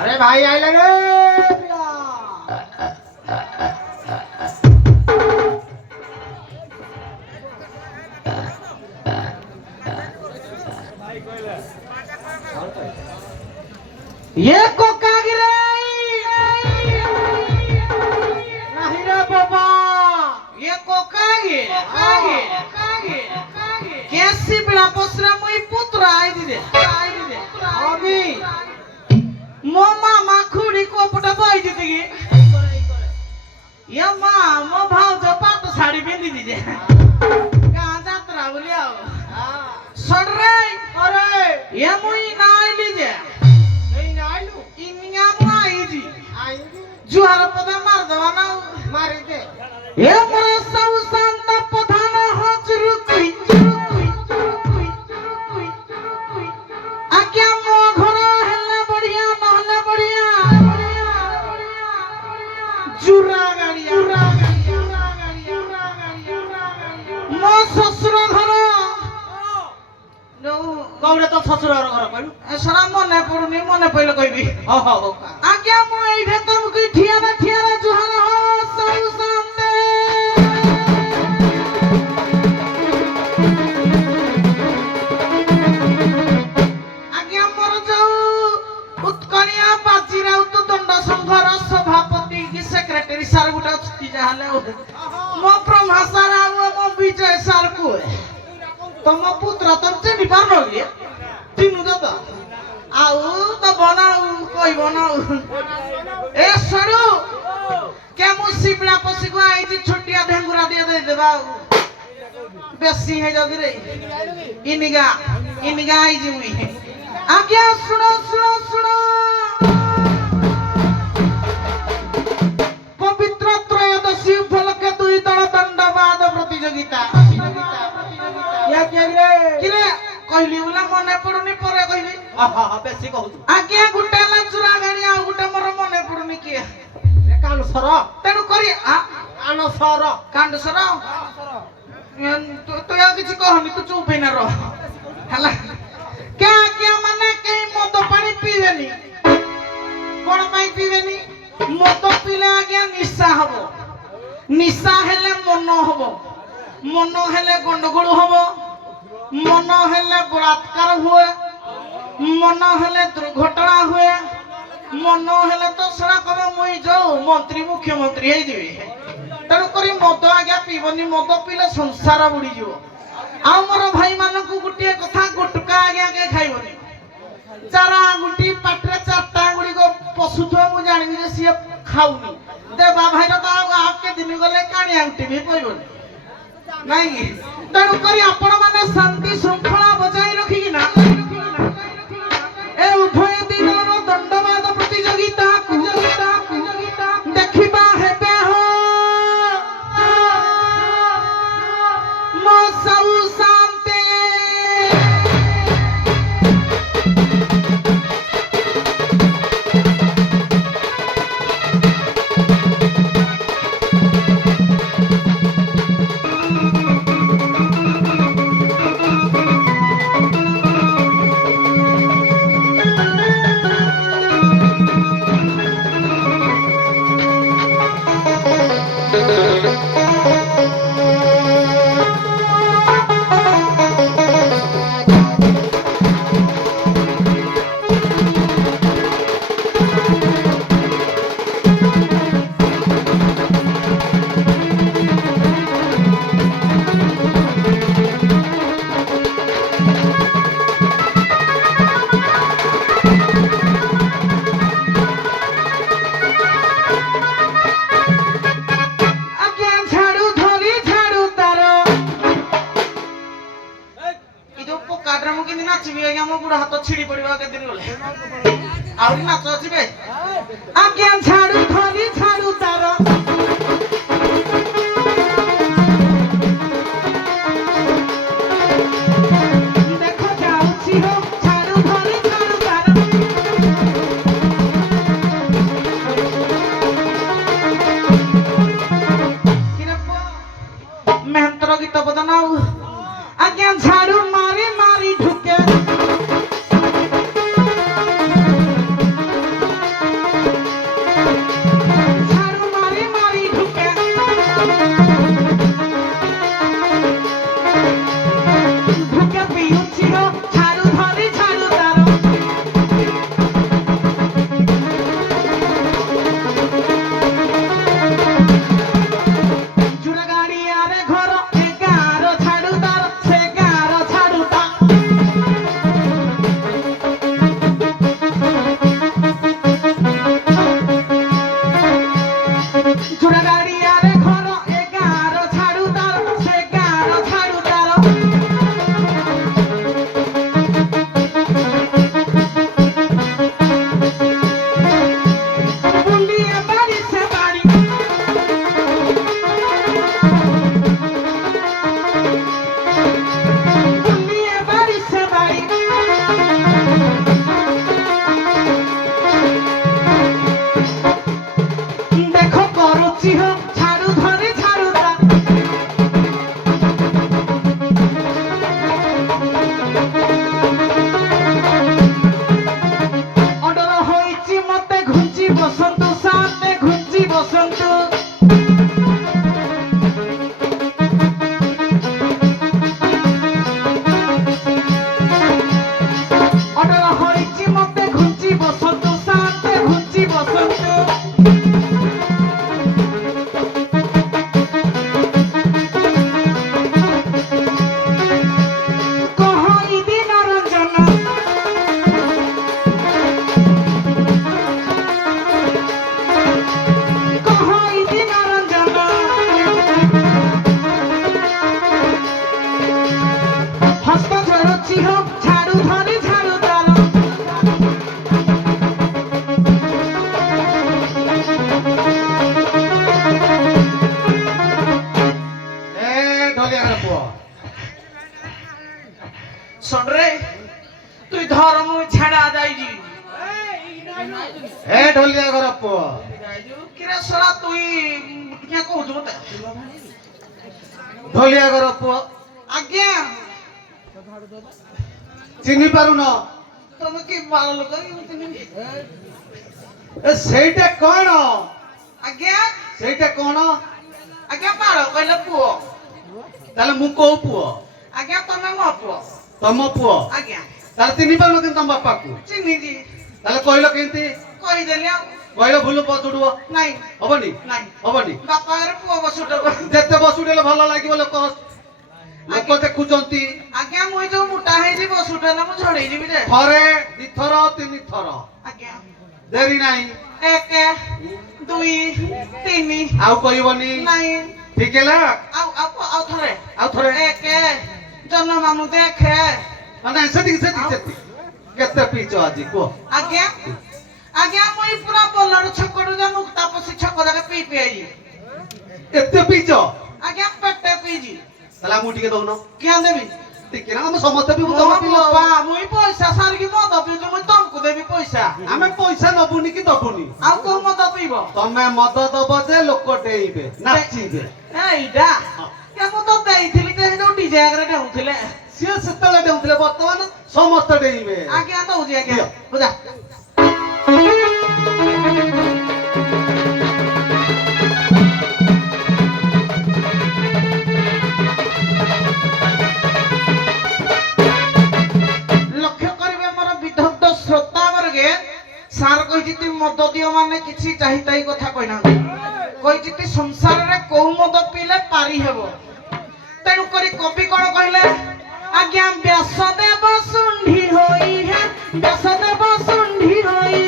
अरे भाई आइला रे ये कोका गिरे नहीं रे बाबा ये कोकागे कैसी बड़ा पोसरा मुई पुत्र आई दे अभी मो मामा खुड़ी को पटा बाई दे गे ये मां मो भाव जो पाट साड़ी पिंदी दीजे कहां जात्रा बोलिया सड़ रे अरे ये मुई ना आइली जे नहीं ना आइलू इनिया मुआ आई जी आइलू जुहार पदा मार दवाना मारी दे ये मोर सब शांत प्रधान हजरु कुई आज्ञा मो घर हेले बढ़िया नहले बढ़िया जुरा गाड़िया मो ससुर घर कौड़े तो ससुर घर कहलु सरा मने पड़ुनी मने पहिले कहबी हो आज्ञा मो एई भेतम की ठियाना जुहार हो सब शांत आज्ञा मोर जाऊ उत्कणिया बाजीरा उत दंड संघर सभापति की सेक्रेटरी सार गुटा छुट्टी जाहले मो ब्रह्मा सार आ मो विजय सार को तम पुत्र तम चेनी पारनो गे तीनु दादा आउ तो बनाऊ कोई बनाऊ ए सरू के मु सिपला पसी को आई छी छोटिया ढेंगुरा दे देबा बेसी है जगी रे इनिगा आई जी मुई आज्ञा सुनो पवित्र त्रयोदशी उपलक्षे दुई दल दंडवाद प्रतियोगिता या के रे किरे कहली बोला मने पड़ुनी परे कहली बेसी कहू आज्ञा गुटे ला चुरा गाड़ी आ गुटे मोर मने पड़ुनी के कान सर तेनु करी आनो सर कांड सर तो या किछि कहनी तू चुप ही ना रह हला क्या माने कहीं मद पानी पीवेनी कोन पाई पीवेनी मद पीले आज्ञा निशा हबो निशा हेले मन हबो मन हेले गंडगोल हबो मन हेले बलात्कार हुए मन हेले दुर्घटना हुए मन हेले तो सड़ा कबे मुई जाऊ मंत्री मुख्यमंत्री हेई दिबी तेणु करी मद आज्ञा पीबनी मद पीले संसार बुड़ी जीव आ मोर भाई मानकु गुटिए कथा गुटका आज्ञा के खाइबनी चारा गुटी पाटरे चारटा गुडी को पशुथो मु जानिबी जे सिए खाउनी देबा भाई तो आपके दिन गले काणी आंटी भी पइबनी नहीं तेणु करी आपण माने शांति श्रृंखला बजाई रखी ना ए उभय दिनर दंडवाद प्रतियोगिता देखिबा हेबे हो मो सब शांति छिड़ी पड़वा के दिन गले आउरी नाच छिबे आज्ञा झाड़ू धरी झाड़ू तार देखो जाउछि हो झाड़ू धरी झाड़ू तार किरे मेहंतर गीत बदनाऊ आज्ञा झाड़ू मारी मारी ढुके ଏ ଢୋଲିଆ ଘର ପୁଅ କିରେ ଶଳା ତୁଇ କିଆ କହୁଛୁ ମତେ ଢୋଲିଆ ଘର ପୁଅ ଆଜ୍ଞା ଚିହ୍ନି ପାରୁନ ତମେ କି ବାଳ ଲୋକ ଏ ସେଇଟା କଣ ଆଜ୍ଞା ସେଇଟା କଣ ଆଜ୍ଞା ବାଳ କହିଲେ ପୁଅ ତାହେଲେ ମୁଁ କୋଉ ପୁଅ ଆଜ୍ଞା ତମେ ମୋ ପୁଅ ତମ ପୁଅ ଆଜ୍ଞା ତାହେଲେ ଚିହ୍ନି ପାରୁନ କିନ୍ତୁ ତମ ବାପାକୁ ଚିହ୍ନିଛି ତାହେଲେ କହିଲ କେମିତି କହିଦେଲି ଆଉ କହିଲ ଭୁଲ ବସୁଡିବ ନାଇଁ ହବନି ନାଇଁ ହବନି ବାପାଙ୍କର ପୁଅ ବସୁଟ ଯେତେ ବସୁଡେଲେ ଭଲ ଲାଗିବ ଲୋକ ଦେଖୁଛନ୍ତି ଆଜ୍ଞା ମୁଁ ଯୋଉ ମୋଟା ହେଇଛି ବସୁଟ ହେଲେ ମୁଁ ଝଡେଇ ଯିବି ରେ ଥରେ ଦିଥର ତିନି ଥର ଆଜ୍ଞା ଡେରି ନାହିଁ 1 2 3 ଆଉ କହିବନି ନାଇଁ ଠିକ ହେଲା ଆଉ ଥରେ 1 ଜନ ମାମୁ ଦେଖେ ମାନେ ସେତିକି କେତେ ପିଇଛ ଆଜି କୁହ ଆଜ୍ଞା ଆଜ୍ଞା ମୁଁ ପୁରା ବୋଲର ଛକରୁ ଯା ମୁକ୍ତା ପଶି ଛକ ଯାକେ ପିଇ ଆଇଲି ଏତେ ପିଇଛ ଆଜ୍ଞା ପେଟେ ପିଇଛି ତାହେଲେ ଆମକୁ ଟିକେ ଦଉନ କିଆ ଦେବି ଟିକେ ନା ଆମେ ସମସ୍ତେ ବି ମୁଇଁ ପଇସା ସାରିକି ମଦ ପିଉଛୁ ମୁଇଁ ତମକୁ ଦେବି ପଇସା ଆମେ ପଇସା ନବୁନି କି ଦବୁନି ଆଉ କୋଉ ମଦ ପିଇବ ତମେ ମଦ ଦବ ଯେ ଲୋକ ଡେଇବେ ନାଚିବେ ଏଇଟା ମୁଁ ତ ଦେଇଥିଲି ଯେ ଯୋଉ ଡିଜେ ଆଗରେ ଡେଉଁଥିଲେ ସିଏ ସେତେବେଳେ ଡେଉଁଥିଲେ ବର୍ତ୍ତମାନ ସମସ୍ତେ ଡେଇବେ ଆଜ୍ଞା ଦଉଛି ଆଜ୍ଞା ବୁଝା ଲକ୍ଷ୍ୟ କରିବେ ମୋର ବିଦଗ୍ଧ ଶ୍ରୋତା ବର୍ଗେ ସାର୍ କହିଛି ମଦ ଦିଅ ମାନେ କିଛି ଚାହିତାଇ କଥା କହିନାହାନ୍ତି କହିଛି ସଂସାରରେ କୋଉ ମଦ ପିଇଲେ ପାରି ହେବ ତେଣୁ କରି କବି କଣ କହିଲେ ଆଜ୍ଞା ବ୍ୟାସଦେବ ଶୁଣ୍ଢି ହୋଇ ବ୍ୟାସଦେବ ଶୁଣ୍ଢି ହୋଇ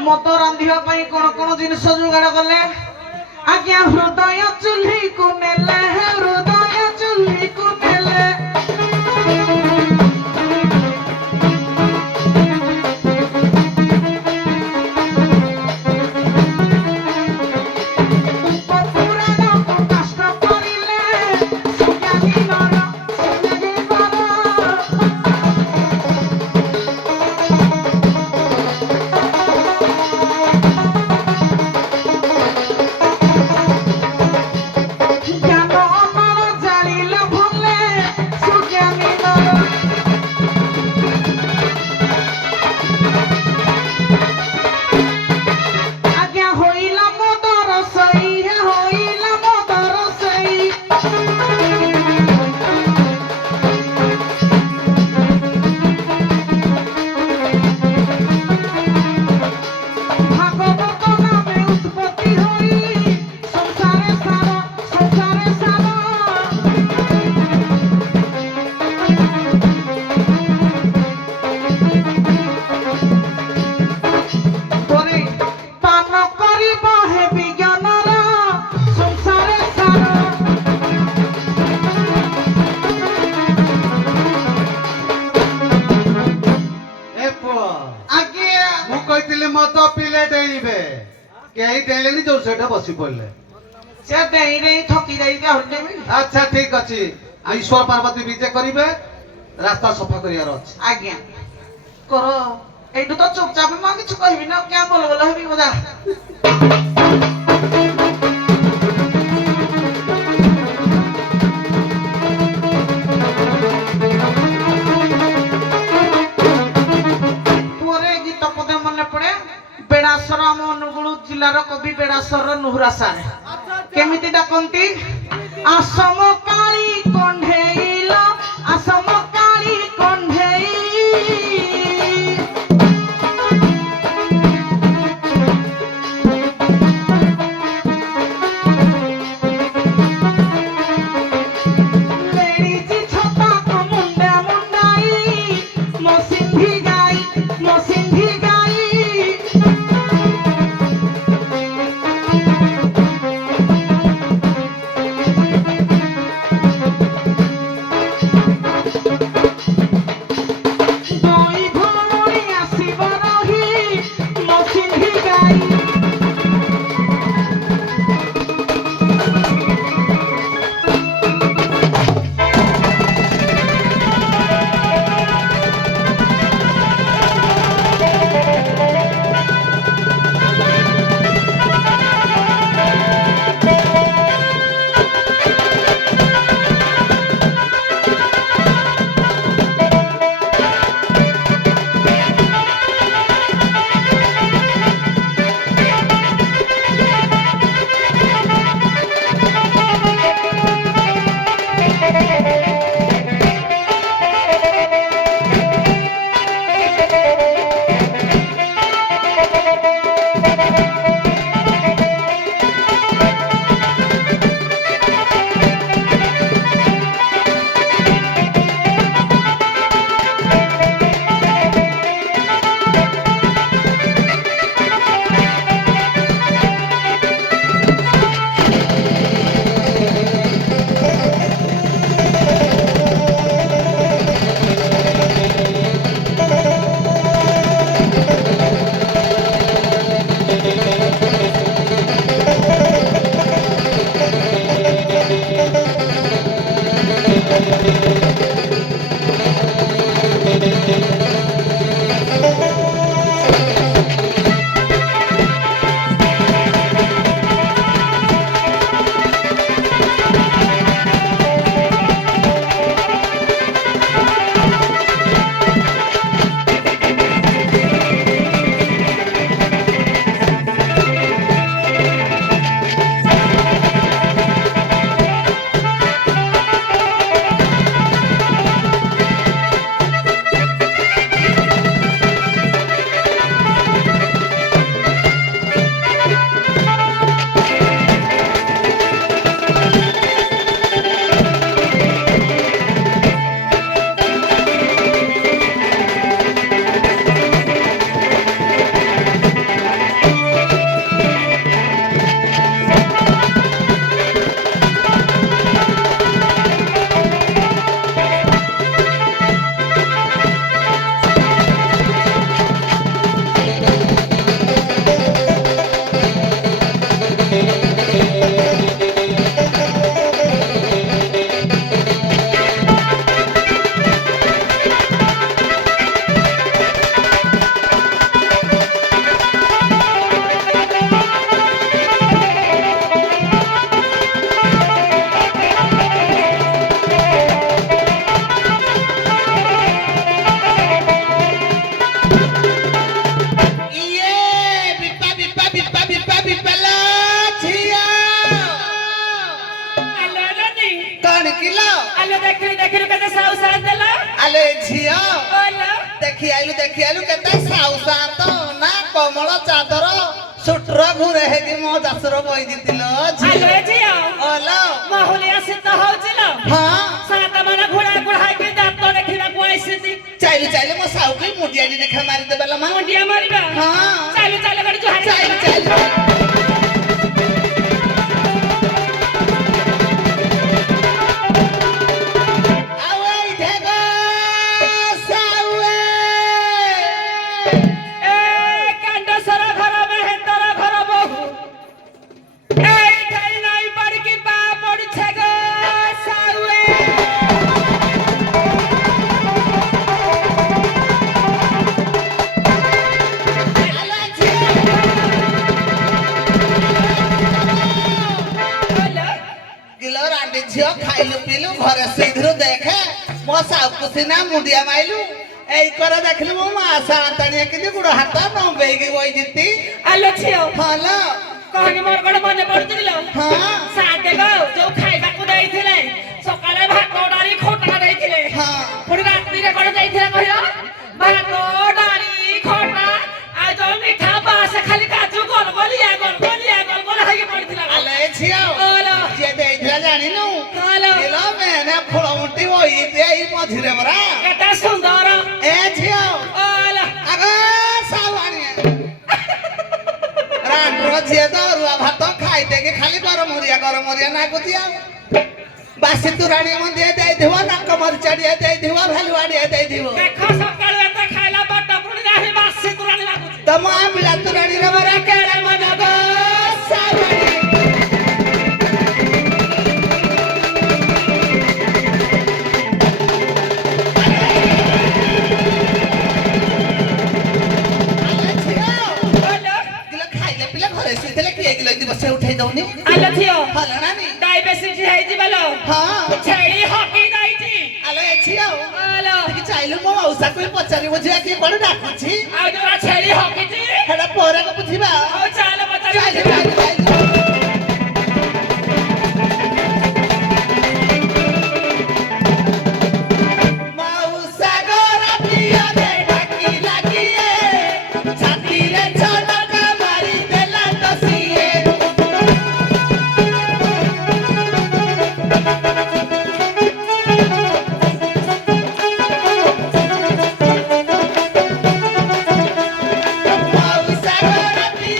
ମଦ ରାନ୍ଧିବା ପାଇଁ କଣ କଣ ଜିନିଷ ଯୋଗାଡ଼ କଲେ ଆଜ୍ଞା ହୃଦୟ ଚୁଲ୍ଲୀକୁ ନେଲେ ହୃଦୟ ଚୁଲ୍ଲୀକୁ ନେଲେ ମଦ ପିଲେ ଡେଇଁବେ କେହି ଡେଇଁଲେନି ଯୋଉ ସେଟା ବସି ପଡିଲେ ସେ ଡେଇଁ ଡେଇଁ ଥକି ଯାଇକି ଆଚ୍ଛା ଠିକ ଅଛି ଈଶ୍ୱର ପାର୍ବତୀ ବିଜେ କରିବେ ରାସ୍ତା ସଫା କରିବାର ଅଛି ଆଜ୍ଞା କର এইটু তো চুপচাপ মা কিছু কইবি না কেন বল বল হবি মজা পরে গীত পদে মনে পড়ে বেড়াসর আম অনুগুল জেলার কবি বেড়াসর নুহরা সার কেমিতি ডাকন্তি আসম কালী কণ্ঠেইল আসম কালী কণ্ঠেই ସାଉସା ଦେଲ ଆଲେ ଝିଅ କହିଲ ଦେଖି ଆଇଲୁ କେତେ ସାଉସା ତ ନା କମଳ ଚାଦର ସୁଟ୍ର ଘୁରେ ହେଇକି ମୋ ଦାସର ବଇ ଦିତିଲ ଆଲୋ ଝିଅ ଓଲୋ ମହୁଲିଆ ଶୀତ ହଉଚିଲ ହଁ ସାତ ମାନ ଘୋଡ଼ା ଘୋଡ଼ାଇକି ଦାନ୍ତ ଦେଖିବାକୁ ଆଇସିନ୍ତି ଚାଇଲୁ ମୋ ସାଉକି ମୁଣ୍ଡିଆଟି ଦେଖା ମାରିଦେବେ ଲୋ ମା ମୁଣ୍ଡିଆ ମାରିବା ହଁ ଚାଲୁ ଚାଲୁ ଗାଡ଼ି ଜୁହାର ଚାଇଲୁ ଆଉ ଏଇଠେ ଗো ସାଉଏ ଏ କାଣ୍ଡସର ଘର ମେହେନ୍ଦର ଘର ବୋହୁ ଏଇଠାଇ ନାଇ ପଡ଼ିକି ବା ପଡ଼ିଛେ ଗো ସାଉଏ ଆଲେ ଝିଅ କିଲୋ ରାଣ୍ଡି ଝିଅ ଖାଇଲୁ ପିଇଲୁ ଘରେ ସେଇଥିରୁ ଦେଖେ ମୋ ସାଉକୁ ସିନା ମୁଣ୍ଡିଆ ମାଇଲୁ ଏଇ କରେ ଦେଖିଲୁ ମୋ ମା ସାନ୍ତାଣିଆ କିନ୍ତୁ ଗୁଡ଼ ହାତ ନମ୍ବେଇକି ବଇଯିତି ଆଲୋ ଝିଅ ଭଲ କହନି ମୋର କଣ ମନେ ପଡୁଥିଲା ହଁ ସାତେ ଗো ଯୋଉ ଖାଇବାକୁ ଦେଇଥିଲେ ସକାଳେ ଭାତ ଡାଲି ଖଟା ଦେଇଥିଲେ ହଁ ପୁଣି ରାତିରେ କଣ ଦେଇଥିଲେ କହିଲ ଭାତ ଡାଲି ଖଟା ଆଉ ଯୋଉ ମିଠା ବାସ ଖାଲି କାଜୁ ଗଲଗଲିଆ ହେଇକି ପଡିଥିଲା ଆଲେ ଝିଅ ଓଲୋ ଯିଏ ଦେଇଥିଲା ଜାଣିନୁ ଓଲୋ କିଲୋ ମେନେ ଫୁଳମୁଣ୍ଟି ବଇଛି ଏଇ ମଝିରେ ପରା କେତେ ସୁନ୍ଦର ଏ ଝିଅ ଓଲୋ ଆଗ ସାଉଆଣିଆ ରାଣ୍ଡର ଝିଅ ତ ଅରୁଆ ଭାତ ଖାଇଦେଇକି ଖାଲି ଗରମରିଆ ନାଗୁଛି ଆଉ ବାସି ତୁରାଣୀ ମନ୍ଦିଏ ଦେଇଥିବ ନାକ ମରିଚାଡ଼ିଏ ଦେଇଥିବ ଭାଲୁଆଡ଼ିଏ ଦେଇଥିବ ଦେଖ ସକାଳୁ ଏତେ ଖାଇଲା ପଟ ପୁଣି ଯାଇ ବାସି ତୁରାଣି ଲାଗୁଛି ତମ ଆମ୍ବିଳା ତୁରାଣୀର ମରା କେଡ଼େ ମନ ଗো ସାଉଆଣି ଆଲେ ଝିଅ ଓଲୋ କିଲୋ ଖାଇଲେ ପିଲେ ଘରେ ଶୋଇଥିଲେ କିଏ କିଲୋ ଏମିତି ବସେ ଉଠେଇ ଦଉନି ଆଲୋ ଝିଅ ଭଲ ନାନି ଡାଇବେଟିସ୍ ହେଇଯିବାଲୋ ହଁ ଛେଳି ହକି ଯାଇଛି ଆଲେ ଝିଅ ଓଲୋ ଟିକେ ଚାଇଲୁ ମୋ ମଉସାକୁ ବି ପଚାରିବୁ ଝିଅ କିଏ କଣ ଡାକୁଛି ଆଉ ଯୋଉରା ଛେଳି ହକିଛି ହେଟା ପରେ ବୁଝିବା ଆଉ ଚାଲ ଚାଇଲୁ ପଚାରିବା ଚାଇଲୁ ଚାଇଲୁ ମଉସା ଗୋରା ପିଅରେ ଡାକି ଲାଗିଏ ଛାତିରେ ଛଡ଼କା ମାରିଦେଲା ତ ସିଏ ମଉସା ଗୋରା ପିଅରେ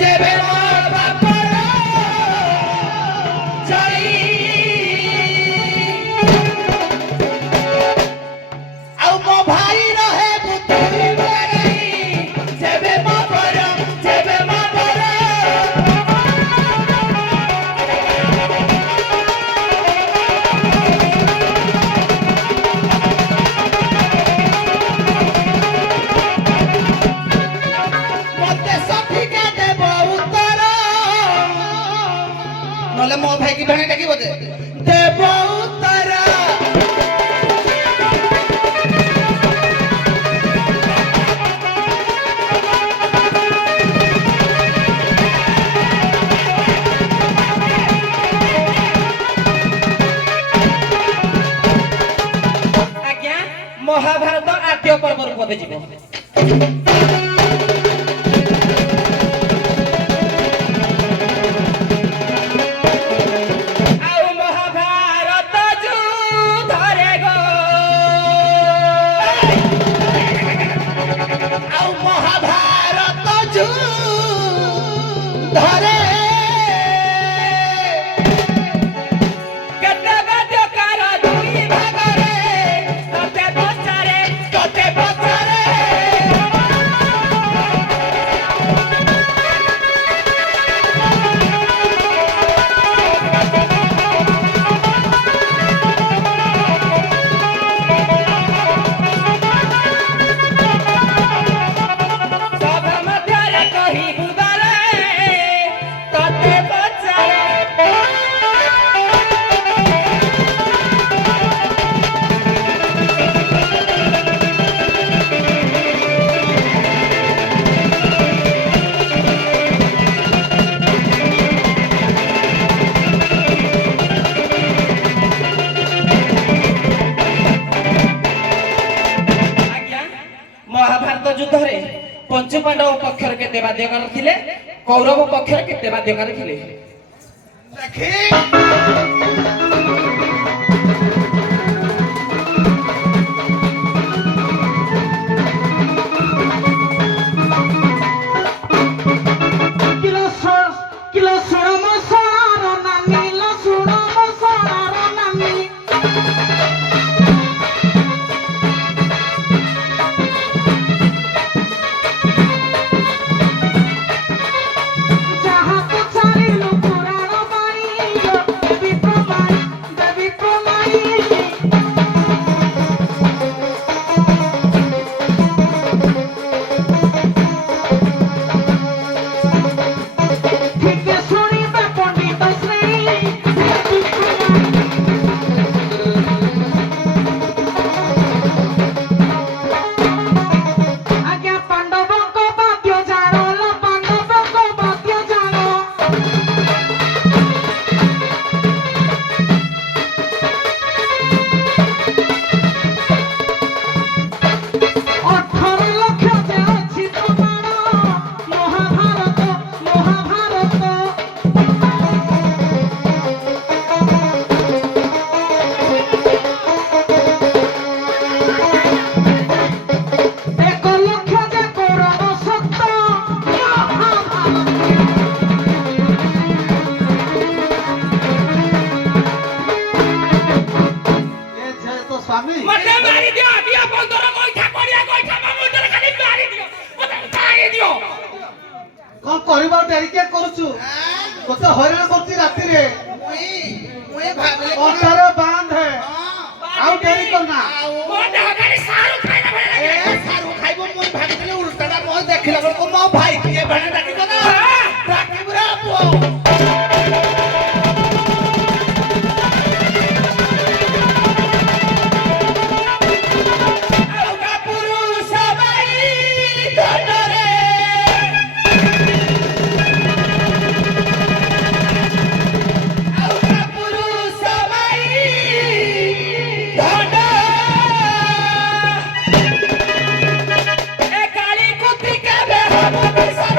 जेबे मोर बापर जाई आउ मो भाई रहे बुतरी बरई जेबे बापर जेबे बापर मते सफिका देब उत्तर नले मो भाई की बहन डाकी बोले देब उत्तर आज्ञा महाभारत आद्य पर्व रूपे जीव ଆଉ ମହାଭାରତ ଯୁଦ୍ଧରେ ଗୋ आउ महाभारत धरे କେତେ ବାଦ୍ୟକାର ଦୁଇ ଭାଗରେ ତତେ ପଚାରେ तोते पथरे ସଭା ମଧ୍ୟରେ କହିବୁ ଗଲେ ତତେ ପଚାରେ ଆଜ୍ଞା ମହାଭାରତ ଯୁଦ୍ଧରେ ପଞ୍ଚୁ ପାଣ୍ଡବ ପକ୍ଷରେ କେତେ ବାଦ୍ୟକାର ଥିଲେ କୌରବ ପକ୍ଷରେ କେତେ ବାଦ୍ୟକାର ଥିଲେ देखी କିଲୋ ଶୁଣ ମୋ ଶୁଣାର ନାନୀ ଲୋ ଶୁଣ ମୋ ଶୁଣାର ନାନୀ ଯାହା ପଚାରିଲୁ ପୁରାଣ ବାଣୀ ଦେବୀ ପ୍ରମାଣୀ ଠିକେ ଶୁଣିବେ ପଣ୍ଡିତ ଶ୍ରେଣୀ ଦେବୀ ପ୍ରମାଣୀ ଆଜ୍ଞା ପାଣ୍ଡବଙ୍କ ବାଦ୍ୟ ଜାଣ ଲୋ ପାଣ୍ଡବଙ୍କ ବାଦ୍ୟ ଜାଣ ଅଠର ଲକ୍ଷ ଯେ ଅଛି ପ୍ରମାଣ ମହାଭାରତ ମହାଭାରତ ଏକ ଲକ୍ଷ ଯେ କୌରବ ସତ୍ୟ ମହାଭାରତ ଏ ଯେ ତ ସ୍ୱାମୀ ମତେ ମାରି ଦିଅ ଦିଅ 15 ଗୋଇଠା କରିଆ ଗୋଇଠା ମାମୁଁରେ ଖାଲି ମାରି ଦିଅ ମତେ ମାରି ଦିଅ କଣ କରିବା ଡେରି କିଏ କରୁଛୁ ତତେ ହଇରାଣ କରୁଛି ରାତିରେ मुई भाबले ଅଣ୍ଟାରେ ବାନ୍ଧେ ଆଉ ଡେରି କରନା ମୋ ଦେହ ଖାଲି ସାରୁ ଖାଇଲା ଭଳିଆ ए ଲାଗେ सारू खाइबो मुई भाबले उल्टाटा मो देखिला बेलको मो भाई के बहन डाकी को ना डाकी बुरा पुओ ଆଉକା ପୁରୁଷ ବାଇ ଧନରେ ଆଉକା ପୁରୁଷ ବାଇ ଧନ ଏ କାଳି କୁତି କେବେ ହବ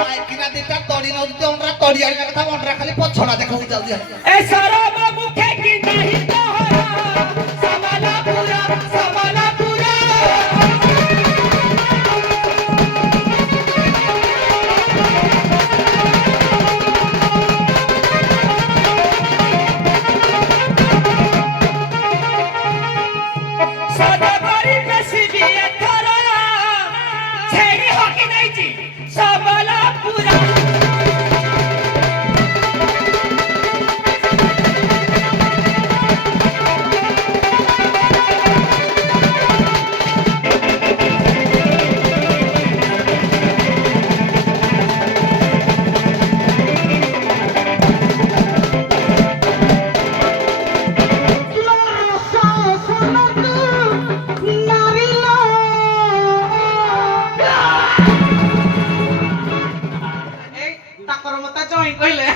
ମାଇକିନା ଦିଟା ତଡ଼ି ନଉଛି ଅଣ୍ଡରା ତଡ଼ି ଆଣିବା କଥା ଅଣ୍ଡରା ଖାଲି ପଛଡ଼ା ଦେଖାଉ ଯାଉଛି ଏ ସରବ ମୁଖେ କି ନାହିଁ ତୋହରା ସମଲପୁରା ସମଲପୁରା ସଦା କରି ବେଶୀ ଏଥର ଛେଡ଼ି ହକି ନେଇଛି ସମଲପୁରା ତାଙ୍କର ମତା ଜଇଁ କହିଲେ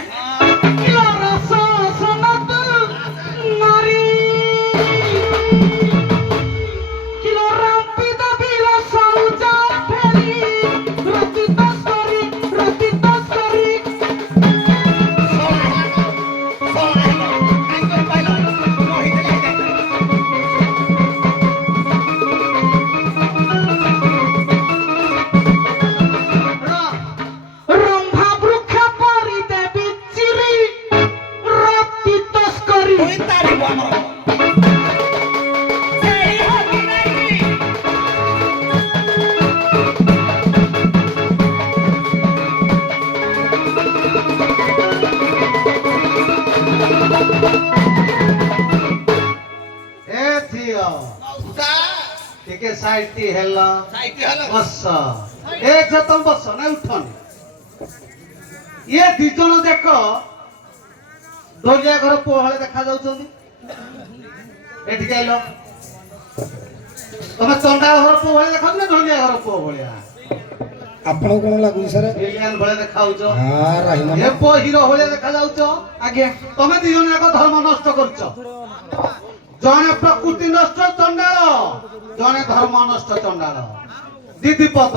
ଏ ଝିଅ ଟିକେ ସାଇଟି ହେଲ ବସ ଏ ଝିଅ ତମ ବସ ନା ଉଠନି ଇଏ ଦି ଜଣ ଦେଖ ଢୋଲିଆ ଘର ପୁଅ ଭଳି ଦେଖା ଯାଉଛନ୍ତି ଏଠିକି ଆଇଲ ତମେ ଚଣ୍ଡାଳ ଘର ପୁଅ ଭଳି ଦେଖାଉଛ ନା ଢୋଲିଆ ଘର ପୁଅ ଭଳିଆ ଆପଣଙ୍କୁ କଣ ଲାଗୁଛି ସାର୍? ଏଲିଆନ ଭଳିଆ ଦେଖାଉଛ ହଁ ରହିଲା ଏ ପୁଅ ହିରୋ ଭଳିଆ ଦେଖା ଯାଉଛ ଆଜ୍ଞା ତମେ ଦି ଜଣ ଯାକ ଧର୍ମ ନଷ୍ଟ କରୁଛ ଜଣେ ପ୍ରକୃତି ନଷ୍ଟ ଚଣ୍ଡାଳ ଜଣେ ଧର୍ମ ନଷ୍ଟ ଚଣ୍ଡାଳ ଦିଦି ପଦ